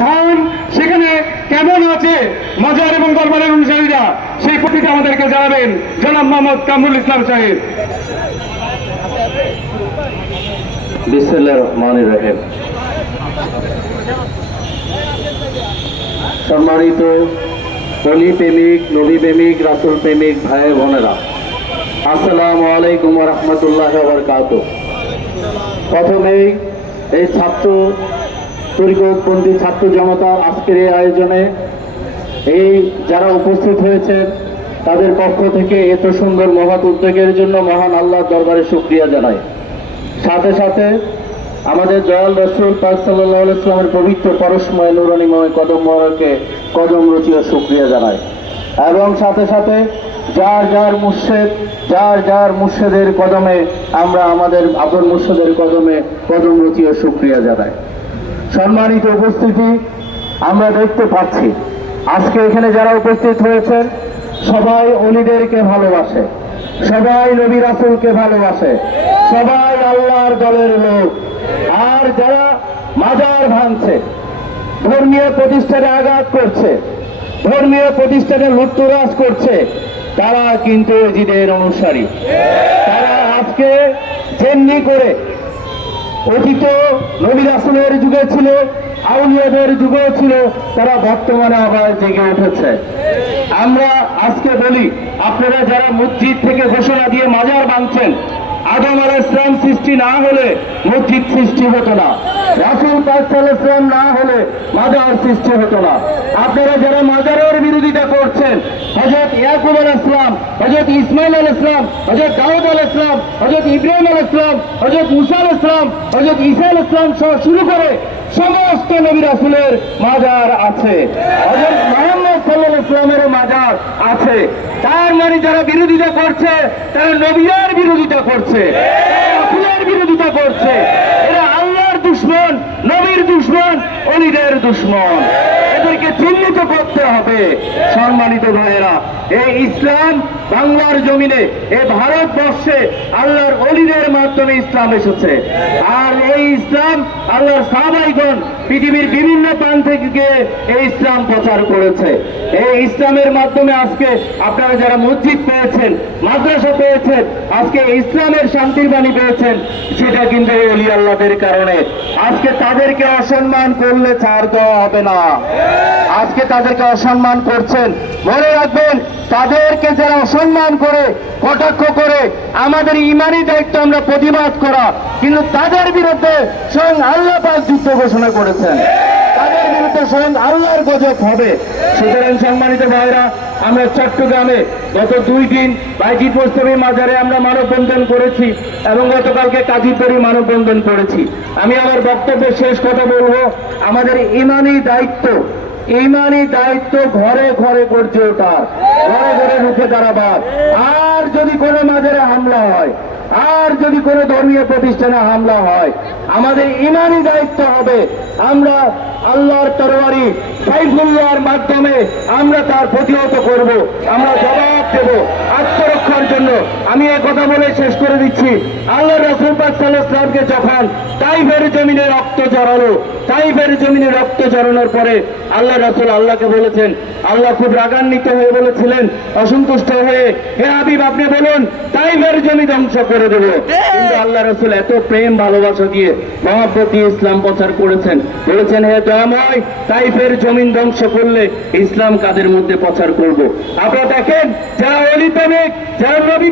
ধান সেখানে কেমন আছে? মাজার এবং দরবারের অনুসারীরা সেই প্রতিটা আমাদেরকে জানাবেন। জনাব মোহাম্মদ কামরুল ইসলাম সাহেব। সম্মানিত অলি প্রেমিক, নবী প্রেমিক, রাসুল প্রেমিক, ভাই বোনেরা, আসসালামু আলাইকুম রহমতুল্লাহ বরকাত প্রথমেই এই ছাত্র তরিকতপন্থী ছাত্র জনতার আজকের এই আয়োজনে এই যারা উপস্থিত হয়েছেন, তাদের পক্ষ থেকে এত সুন্দর মহৎ উদ্যোগের জন্য মহান আল্লাহর দরবারে শুক্রিয়া জানাই। সাথে সাথে আমাদের দয়াল রসুল পাক সাল্লাহ ইসলামের পবিত্র পরশময় নুরানিময় কদম মহরকে কদম রুচি ও শুক্রিয়া জানায় এবং সাথে সাথে যার যার মুর্শেদ, যার যার মুর্শেদের কদমে আমরা আমাদের আপন মুর্শেদের কদমে কদম রুচি ও শুক্রিয়া জানাই। সম্মানিত উপস্থিতি আমরা দেখতে পাচ্ছি। আজকে এখানে যারা উপস্থিত হয়েছেন, সবাই অলিদেরকে ভালোবাসে, সবাই নবী রাসুলকে ভালোবাসে, সবাই আল্লাহর দলের লোক। আর যারা মাজার ভাঙছে, ধর্মীয় প্রতিষ্ঠানে আঘাত করছে, ধর্মীয় প্রতিষ্ঠানে লুটতরাজ করছে, তারা কিন্তু এজিদের অনুসারী। তারা আজকে যেমনি করে অতীত নবী রাসুলের যুগে ছিল, আউলিয়াদের যুগেও ছিল, তারা বর্তমানে আবার জেগে উঠেছে। আমরা আজকে বলি, আপনারা যারা মসজিদ থেকে ঘোষণা দিয়ে মাজার বাঁধছেন আদম আল ইসলাম সৃষ্টি না হলে মসজিদ সৃষ্টি হতো না। রাসুল পাকসাল ইসলাম না হলে মাজার সৃষ্টি হতো না। আপনারা যারা মাজারের বিরোধিতা করছেন হজরত ইয়াকুব আল ইসলাম হজরত ইসমাইল আল ইসলাম হজরত দাউদ আল ইসলাম হজরত ইব্রাহিম আল ইসলাম হজরত মুসা আল ইসলাম হজরত ঈসা আল ইসলাম সহ শুরু করে সমস্ত নবী রাসুলের মাজার আছে। হজরত মোহাম্মদ সাল্লাহ ইসলামের মাজার আছে। তার মানে যারা বিরোধিতা করছে, তারা নবিয়ার বিরোধিতা করছে বিরোধিতা করছে। এরা আল্লাহর দুশ্মন, নবীর দুশ্মন। অলিদের দুশ্মন। এদেরকে চিহ্নিত করতে হবে। সম্মানিত ভাইয়েরা এই ইসলাম বাংলার জমিনে, এ ভারতবর্ষে আল্লাহর অলিদের মাধ্যমে ইসলাম এসেছে। আর এই ইসলাম আল্লাহর সাহাবাইগণ পৃথিবীর বিভিন্ন প্রান্ত থেকে এই ইসলাম প্রচার করেছে। এই ইসলামের মাধ্যমে আজকে আপনারা যারা মসজিদ পেয়েছেন, মাদ্রাসা পেয়েছেন, আজকে ইসলামের শান্তির বাণী পেয়েছেন, সেটা কিন্তু এই অলি আল্লাহদের কারণে। আজকে তাদেরকে অসম্মান করলে ছাড় দেওয়া হবে না। আজকে তাদেরকে অসম্মান করছেন। মনে রাখবেন, তাদেরকে যারা অসম্মান করে, কটাক্ষ করে, আমাদের ইমানি দায়িত্ব আমরা প্রতিবাদ করা, কিন্তু তাদের বিরুদ্ধে স্বয়ং আল্লাহ যুদ্ধ ঘোষণা করেছেন। বিরুদ্ধে স্বয়ং আল্লাহর গজব হবে। সুতরাং সম্মানিত ভাইরা আমরা চট্টগ্রামে গত দুই দিন বাইজিৎ মোস্তফি মাজারে আমরা মানববন্ধন করেছি এবং গতকালকে কাজীপুরি মানববন্ধন করেছি। আমি আমার বক্তব্যের শেষ কথা বলব। আমাদের ইমানি দায়িত্ব ইমানি দায়িত্ব ঘরে ঘরে করছে ওটা ঘরে ঘরে রুখে দাঁড়াবার। আর যদি কোনো মাজারে হামলা হয় আর যদি কোনো ধর্মীয় প্রতিষ্ঠানে হামলা হয়, আমাদের ইমানই দায়িত্ব হবে। আমরা আল্লাহর তরবারি সাইফুল্লাহর মাধ্যমে আমরা তার প্রতিহত করব। আমরা জবাব দেব। আত্মরক্ষার জন্য আমি এই কথা বলে শেষ করে দিচ্ছি। আল্লাহ রসুল পাক সাল্লাহামকে যখন তাইফের জমিনে রক্ত জড়ালো তাইফের জমিনে রক্ত জড়ানোর পরে আল্লাহ রসুল আল্লাহকে বলেছেন, আল্লাহ খুব রাগান্বিত হয়ে বলেছিলেন, অসন্তুষ্ট হয়ে, হে হাবিব, আপনি বলুন, তাইফের জমি ধ্বংস করে দেব। কিন্তু আল্লাহ রসুল এত প্রেম, ভালোবাসা দিয়ে দিয়ে ইসলাম প্রচার করেছেন। বলেছেন, হে দয়াময়, তাইফের জমিন ধ্বংস করলে ইসলাম কাদের মধ্যে প্রচার করব? আপনারা দেখেন, যারা অলি প্রেমিক যারা নবী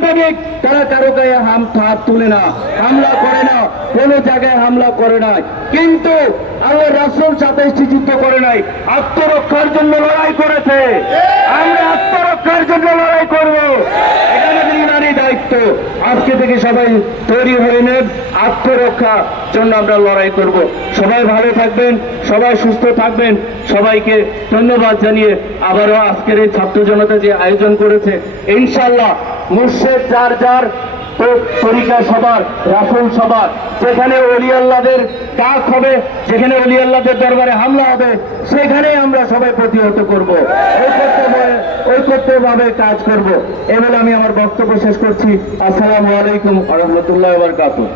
তারা কারও গায়ে হাম হাত তুলে না, হামলা করে না, কোন জায়গায় হামলা করে নাই। কিন্তু আল্লাহ রাসুল সাথে যুদ্ধ করে নাই। আত্মরক্ষার জন্য লড়াই করেছে। আমরা আত্মরক্ষার জন্য লড়াই করব এখানে ইমানি দায়িত্ব আজকে থেকে সবাই তৈরি হয়ে নেন। আত্মরক্ষার জন্য আমরা লড়াই করব। সবাই ভালো থাকবেন, সবাই সুস্থ থাকবেন। সবাইকে ধন্যবাদ জানিয়ে আবারও আজকের এই ছাত্র জনতা যে আয়োজন করেছে ইনশাল্লাহ মুর্শেদ যার যার তরিকা সবার রাসুল সবার যেখানে অলি আল্লাদের ডাক হবে, যেখানে অলি আল্লাদের দরবারে হামলা হবে, সেখানে আমরা সবাই প্রতিহত করব। ওই ঐকত্যভাবে কাজ করব। এ বলে আমি আমার বক্তব্য শেষ করছি। আসসালামু আলাইকুম আহমতুল্লাহ বারকাতুহ।